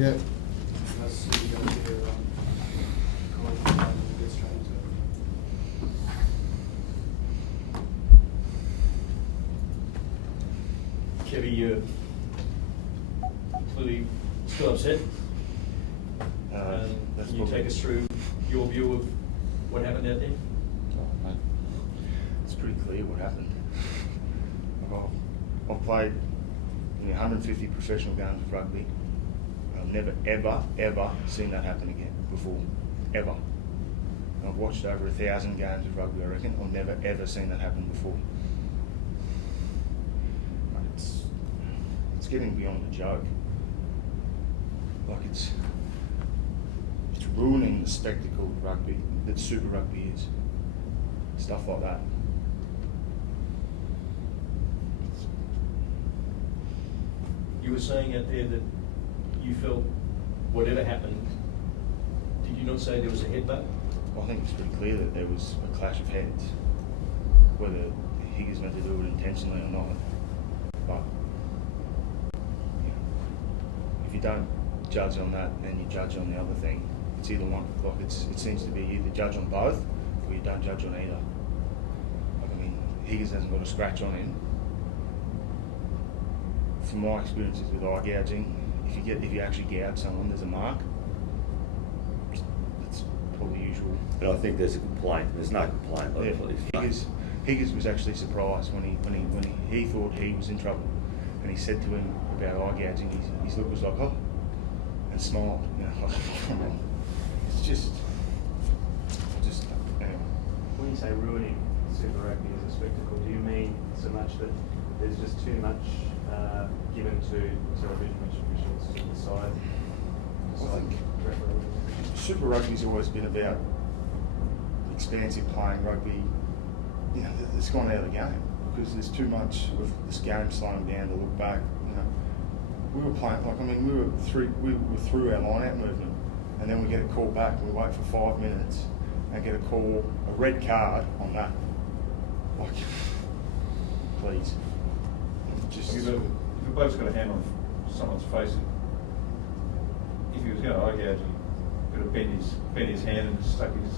Yeah. Nice to see you guys here. Calling and get straight into it. Kevy, you're clearly still upset. Can you take us through your view of what happened out there? Oh, mate. It's pretty clear what happened. I've played 150 professional games of rugby. I've never, ever seen that happen again before, ever. And I've watched over 1,000 games of rugby, I reckon. I've never, ever seen that happen before. It's getting beyond a joke. Like it's ruining the spectacle of rugby that Super Rugby is. Stuff like that. You were saying out there that you felt whatever happened, did you not say there was a headbutt? I think it's pretty clear that there was a clash of heads. Whether Higgins meant to do it intentionally or not. But if you don't judge on that and you judge on the other thing, it's either one. Like it seems to be either judge on both or you don't judge on either. Like, I mean, Higgins hasn't got a scratch on him. From my experiences with eye gouging, if you actually gouge someone, there's a mark. That's probably usual. But I think there's a complaint. There's no complaint. Yeah, Higgins was actually surprised when he thought he was in trouble, and he said to him about eye gouging. His look was like, oh, and smiled. You know, it's just anyway. When you say ruining Super Rugby as a spectacle, do you mean so much that there's just too much given to television officials to decide referees? Super Rugby's always been about expansive playing rugby. You know, it's gone out of the game because there's too much of this game slowing down to look back. You know, we were playing we were through our line-out movement, and then we get a call back, and we wait for 5 minutes and get a red card on that. Like, please. Just If a bloke's got a hand on someone's face, if he was going to eye gouge, he could have bent his hand and stuck his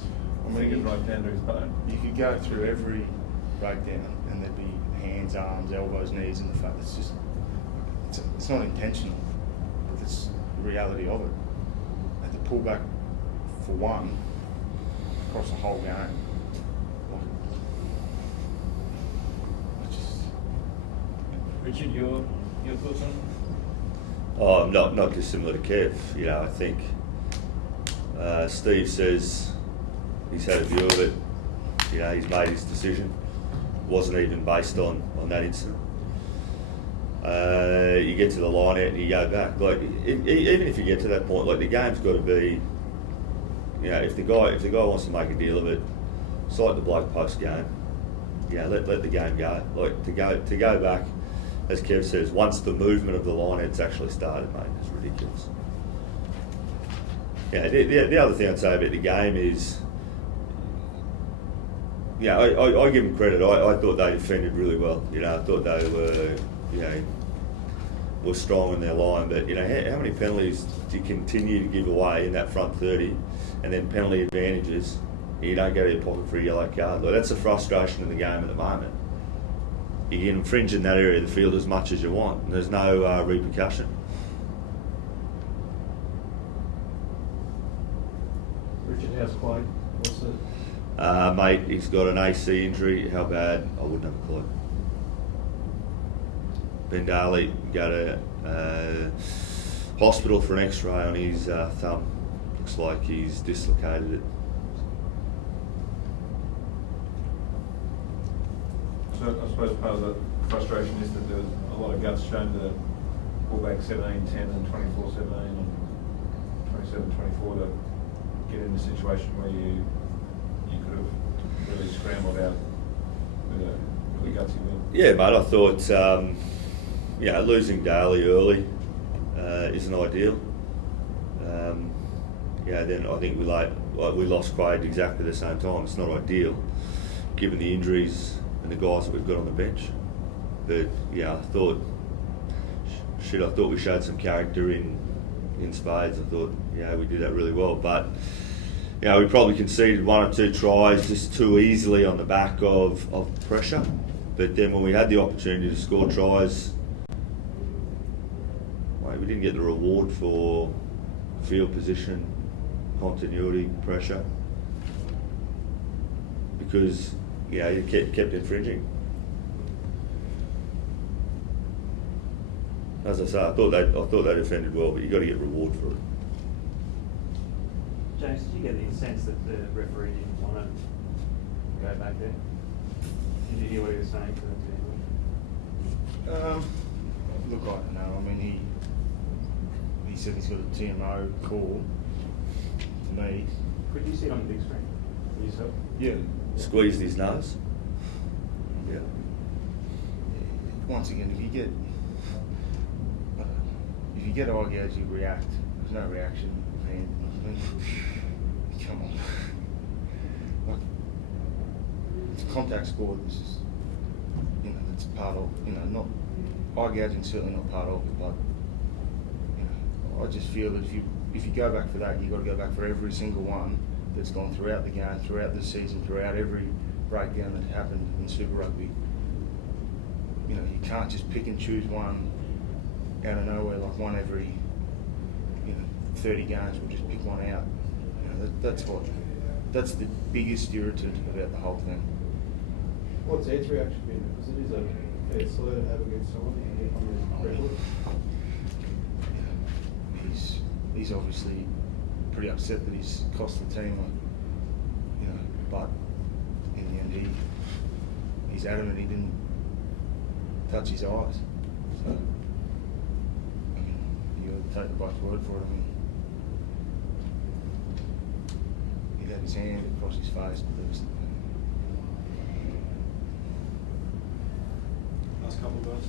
fingers right down to his bone. You could go through every breakdown and there'd be hands, arms, elbows, knees in the face. It's not intentional, but that's the reality of it. And to pull back for one across the whole game. Richard, your thoughts on it? Oh, not dissimilar to Kev. You know, I think Steve says he's had a view of it. You know, he's made his decision. Wasn't even based on that incident. You get to the line out and you go back. Like even if you get to that point, like the game's got to be. You know, if the guy wants to make a deal of it, it's like the bloke post game. Yeah, let the game go. Like to go back. As Kev says, once the movement of the lineouts actually started, mate, it's ridiculous. Yeah, the other thing I'd say about the game is, yeah, I give them credit. I thought they defended really well. You know, I thought they were strong in their line. But you know, how many penalties do you continue to give away in that front 30, and then penalty advantages, and you don't go to your pocket for a yellow card? Like, that's the frustration in the game at the moment. You can infringe in that area of the field as much as you want, and there's no repercussion. Richard, how's Quade? What's the... Mate, he's got an AC injury. How bad? I wouldn't have a clue. Ben Daly go to hospital for an X-ray on his thumb. Looks like he's dislocated it. So I suppose part of the frustration is that there was a lot of guts shown to pull back 17-10 and 24-17 and 27-24 to get in a situation where you could have really scrambled out with a really gutsy win. Yeah, mate, I thought losing Daly early isn't ideal. Then I think we lost Quade exactly the same time. It's not ideal, given the injuries and the guys that we've got on the bench. But yeah, I thought we showed some character in in spades. I thought, we did that really well, but we probably conceded 1 or 2 tries just too easily on the back of pressure. But then when we had the opportunity to score tries, we didn't get the reward for field position, continuity, pressure, because you kept infringing. As I say, I thought they defended well, but you got to get reward for it. James, did you get the sense that the referee didn't want to go back there? Did you hear what he was saying to the team? Look, I don't know. I mean, he said he's got a TMO call to me. Could you see it on the big screen for yourself? Yeah. Squeezed his nose. Yeah. Once again, if you get eye gouge, you react. There's no reaction. Man, I mean, come on. Like, it's a contact sport. This is, it's part of. Not eye gouging. Certainly not part of it. But I just feel that if you go back for that, you've got to go back for every single one that's gone throughout the game, throughout the season, throughout every breakdown that happened in Super Rugby. You can't just pick and choose one out of nowhere, like one every 30 games. We'll just pick one out. That's the biggest irritant about the whole thing. What's Ed's reaction been? Because it is a fair slur to have against someone on the record. He's obviously pretty upset that he's cost the team, but in the end he's adamant he didn't touch his eyes. So, I mean, you got to take the bloke's word for it. I mean, he had his hand across his face, but there was. Last couple of us.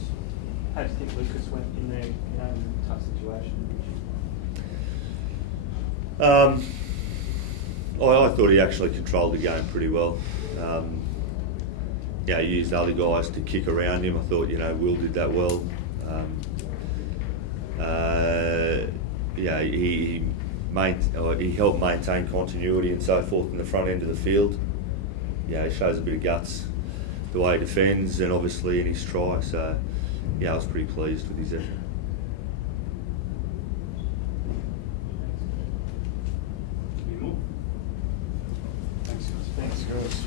How do you think Lucas went in there, in a tough situation? I thought he actually controlled the game pretty well. He used other guys to kick around him. I thought, Will did that well. He helped maintain continuity and so forth in the front end of the field. He shows a bit of guts the way he defends and obviously in his try. So, I was pretty pleased with his effort. Thanks, guys.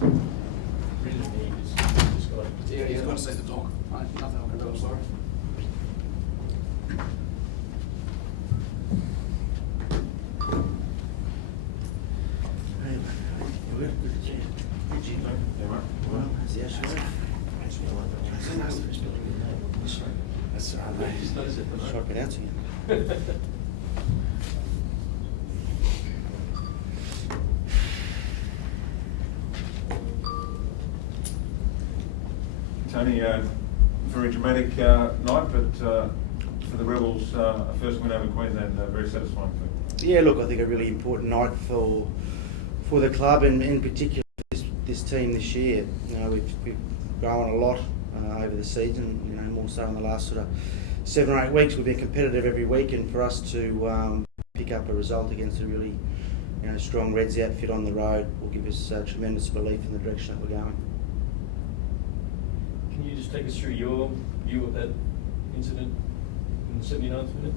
Really, this guy. Yeah, he's got to see the dog. Nothing I can do, I'm sorry. That's all right, mate. Sure, pronouncing it. Tony, very dramatic night, but for the Rebels, a first win over Queensland, very satisfying. Yeah, look, I think a really important night for the club and in particular this team this year. You know, we've grown a lot over the season. You know, more so in the last sort of 7 or 8 weeks. We've been competitive every week, and for us to pick up a result against a really strong Reds outfit on the road will give us tremendous belief in the direction that we're going. Can you just take us through your view of that incident in the 79th minute?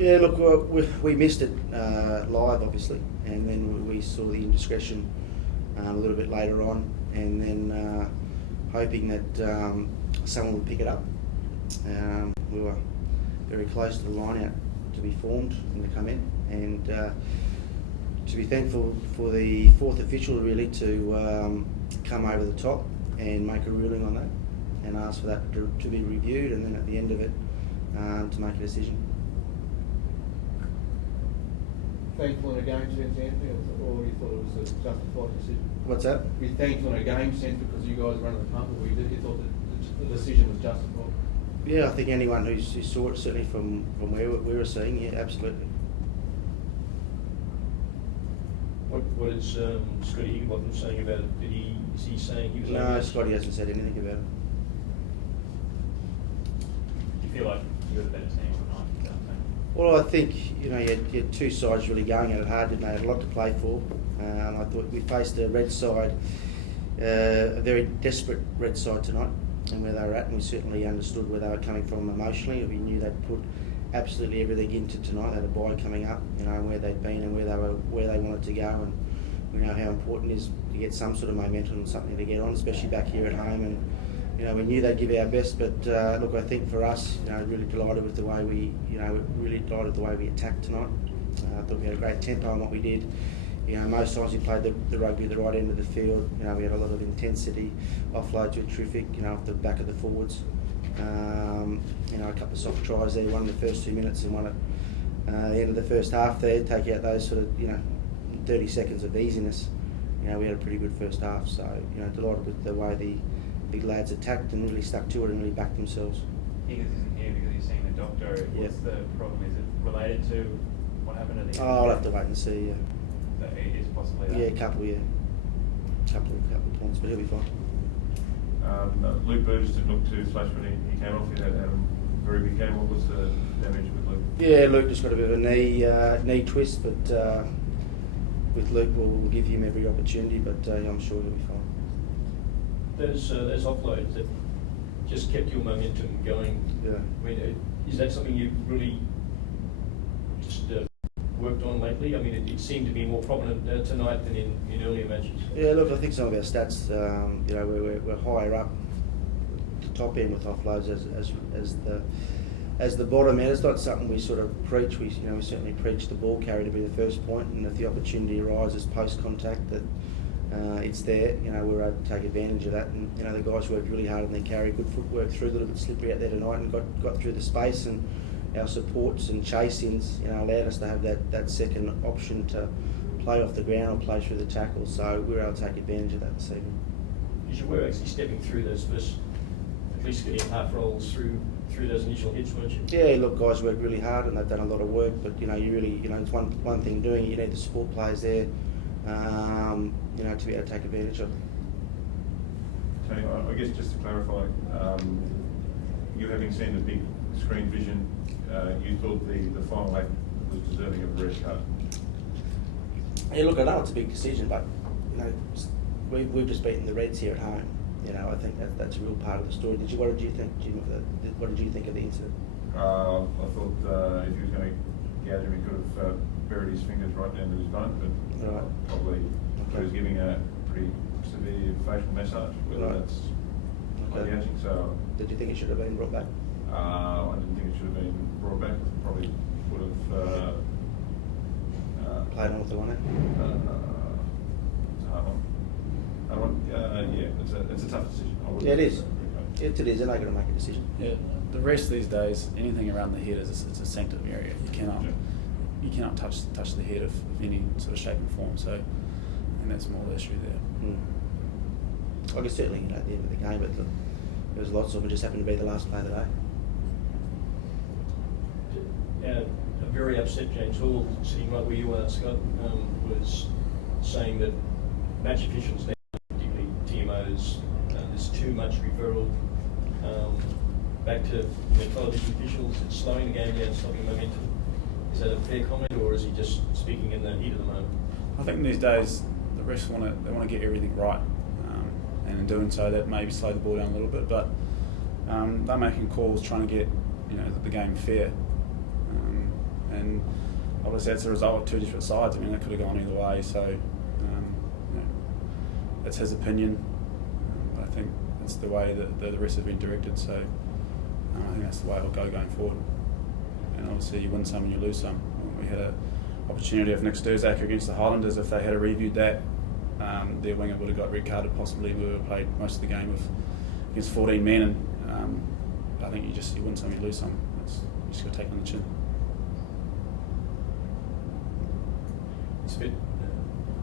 Yeah, look, we missed it live, obviously, and then we saw the indiscretion a little bit later on, and then hoping that someone would pick it up. We were very close to the line out to be formed and to come in, and to be thankful for the fourth official really to come over the top and make a ruling on that and ask for that to be reviewed, and then at the end of it to make a decision. Thankful in a game sense, Anthony, or you thought it was a justified decision? What's that? Were you thankful in a game sense because you guys were under the pump, or you thought that the decision was justified? Yeah, I think anyone who saw it, certainly from where we were seeing, yeah, absolutely. What is Scotty Higginbotham saying about it? Is he saying he was? No, Scotty hasn't said anything about it. Do you feel like you're the better team or not? Well, I think you had two sides really going at it hard, didn't they? Had a lot to play for, and I thought we faced a Red side, a very desperate Red side tonight, and where they were at, and we certainly understood where they were coming from emotionally. We knew they'd put absolutely everything into tonight. They had a bye coming up, and where they'd been and where they wanted to go, and we know how important it is to get some sort of momentum and something to get on, especially back here at home. And we knew they'd give our best, but look, I think for us, really delighted with the way we attacked tonight. I thought we had a great tempo in what we did. Most times we played the rugby at the right end of the field. We had a lot of intensity. Offloads were terrific. Off the back of the forwards. A couple of soft tries there. One in the first 2 minutes and one at the end of the first half. There, take out those sort of 30 seconds of easiness. We had a pretty good first half. So delighted with the way the big lads attacked and really stuck to it and really backed themselves. Higgins isn't here because he's seeing the doctor. What's the problem? Is it related to what happened at the end? I'll have to wait and see. Yeah. So it is possibly that. Yeah, a couple of points, but he'll be fine. Luke Burgess didn't look too flash when he came off. He had a very big game. What was the damage with Luke? Yeah, Luke just got a bit of a knee twist, but with Luke we'll give him every opportunity, but I'm sure he'll be fine. Those offloads that just kept your momentum going. Yeah. I mean, is that something you've really just worked on lately? I mean, it seemed to be more prominent tonight than in earlier matches. Yeah, look, I think some of our stats, we're higher up the top end with offloads as the bottom end. It's not something we sort of preach. We certainly preach the ball carrier to be the first point, and if the opportunity arises post contact that it's there, we're able to take advantage of that. And the guys worked really hard on their carry, good footwork through, a little bit slippery out there tonight, and got through the space, and our supports and chase-ins allowed us to have that second option to play off the ground or play through the tackle. So we were able to take advantage of that this evening. Because you were actually stepping through those first, at least getting half rolls through those initial hits, weren't you? Yeah, look, guys worked really hard and they've done a lot of work, but you really, it's one thing doing it. You need the support players there, to be able to take advantage of. Tony, I guess just to clarify, you having seen the big screen vision, you thought the final act was deserving of a red card? Yeah, look, I know it's a big decision, but we've just beaten the Reds here at home. I think that's a real part of the story. What did you think, Jim? What did you think of the incident? I thought if he was going to gouge him, he could have buried his fingers right down to his bone, but Right. probably he was giving a pretty severe facial massage, whether Right. that's Okay. gouging. So Did you think it should have been brought back? I didn't think it should have been brought back. Probably would have Played on with the line. it's a hard one. Hard one. Yeah, it's a tough decision. I wouldn't Yeah, it is. bring it back. It is. They're not going to make a decision. Yeah, the rest these days, anything around the head is it's a sensitive area. You cannot touch the head of any sort of shape and form. So, and that's more the issue there. I guess certainly, at the end of the game, but there was lots of it. Just happened to be the last play of the day. A very upset James Hall, sitting right where you are, Scott, was saying that match officials now, particularly TMOs, there's too much referral back to television officials. It's slowing the game down, stopping momentum. Is that a fair comment, or is he just speaking in the heat of the moment? I think these days the refs want to get everything right, and in doing so, that maybe slow the ball down a little bit. But they're making calls trying to get the game fair, and obviously that's a result of two different sides. I mean, that could have gone either way. So that's his opinion. But I think that's the way that the refs have been directed. So I think that's the way it'll go going forward. And obviously you win some and you lose some. We had an opportunity of Nick Sturzak against the Highlanders. If they had reviewed that, their winger would have got red carded possibly. We would have played most of the game against 14 men, and I think you win some, you lose some. You just got to take it on the chin.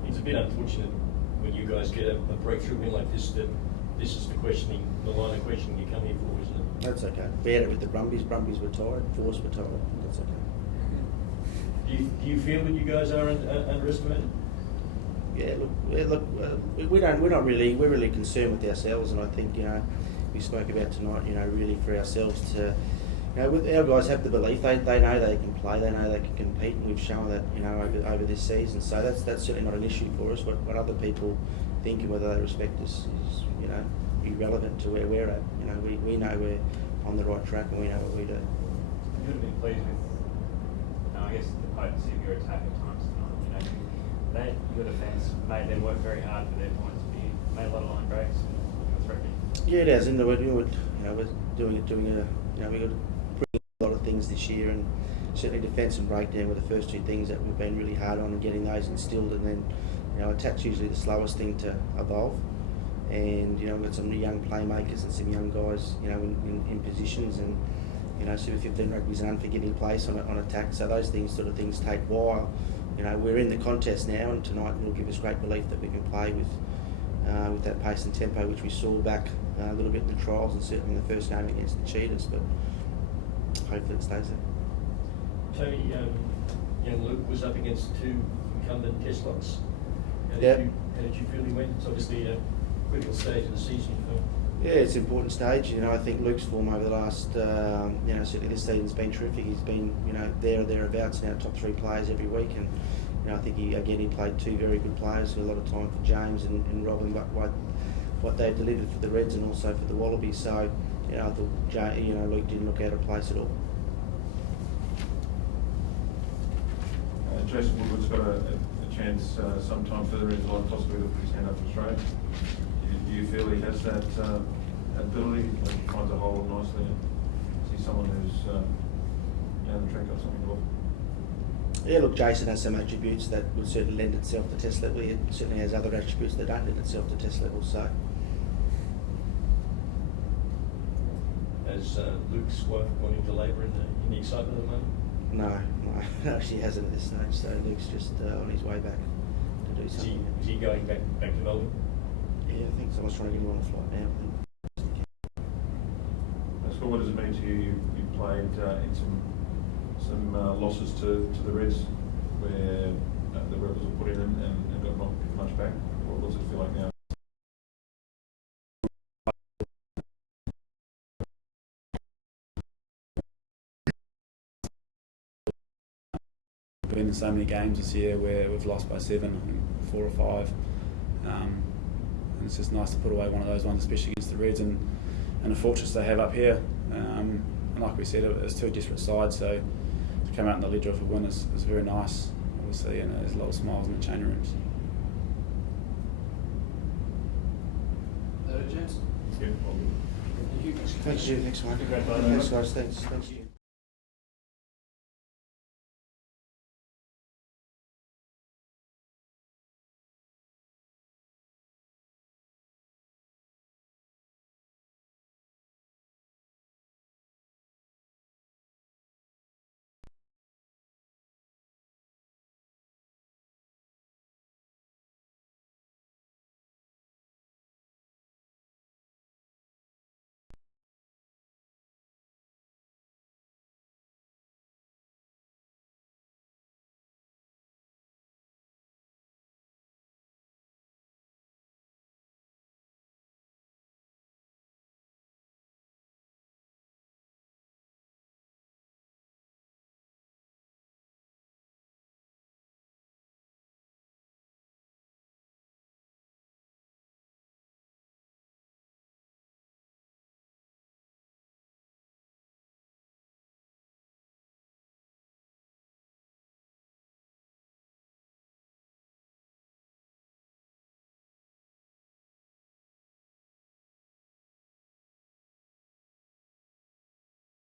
It's a bit unfortunate when you guys get a breakthrough win like this, that this is the line of questioning you come here for, isn't it? That's okay. We had it with the Brumbies. Brumbies were tired. Force were tired. That's okay. Do you feel that you guys are underestimated? Yeah, we're really concerned with ourselves, and I think we spoke about tonight. Really for ourselves to, our guys have the belief they know they can play, they know they can compete, and we've shown that over this season. So that's certainly not an issue for us. What other people think and whether they respect us is irrelevant to where we're at. We know we're on the right track and we know what we do. You would have been pleased with, I guess, the potency of your attack at times tonight. Your defence made them work very hard for their points. You made a lot of line breaks and you're threatening. Yeah, it has. And we're doing we've got a lot of things this year, and certainly defence and breakdown were the first two things that we've been really hard on and getting those instilled. And then attack's usually the slowest thing to evolve. And we've got some young playmakers and some young guys in positions, and Super 15 rugby's an unforgiving place on attack, so those sort of things take a while. We're in the contest now, and tonight will give us great belief that we can play with that pace and tempo which we saw back a little bit in the trials and certainly in the first game against the Cheetahs, but hopefully it stays there. Tony, young Luke was up against two incumbent test locks. How did you feel he went? It's obviously a critical stage of the season. Yeah, it's an important stage. I think Luke's form over the last, certainly this season's been terrific. He's been, there or thereabouts now, top three players every week, and I think he played two very good players. A lot of time for James and Robin, but what they've delivered for the Reds and also for the Wallabies. So, I thought Luke didn't look out of place at all. Jason Woodward's got a chance sometime further into life, possibly to put his hand up for Australia. Do you feel he has that ability, that he finds a hole nicely? Is he someone who's down the track got something to offer? Yeah, look, Jason has some attributes that would certainly lend itself to test level. He certainly has other attributes that don't lend itself to test level. So, Has Luke's wife gone into labour in the excitement at the moment? no, she hasn't at this stage. So Luke's just on his way back to do something. Is he going back to Melbourne? Yeah, I think someone's trying to get him on a flight now. Scott, what does it mean to you? You played in some losses to the Reds, where the Rebels have put in and got not much back. What does it feel like now? Been in so many games this year where we've lost by 7, I think 4 or 5. And it's just nice to put away one of those ones, especially against the Reds and a fortress they have up here. And like we said, it's two different sides, so to come out in the ledger of a win is very nice, obviously, and there's a lot of smiles in the changing rooms. Yeah, all good. Thanks, Stu. Thanks, Mark. Great, Thanks, guys. Thanks, Stu.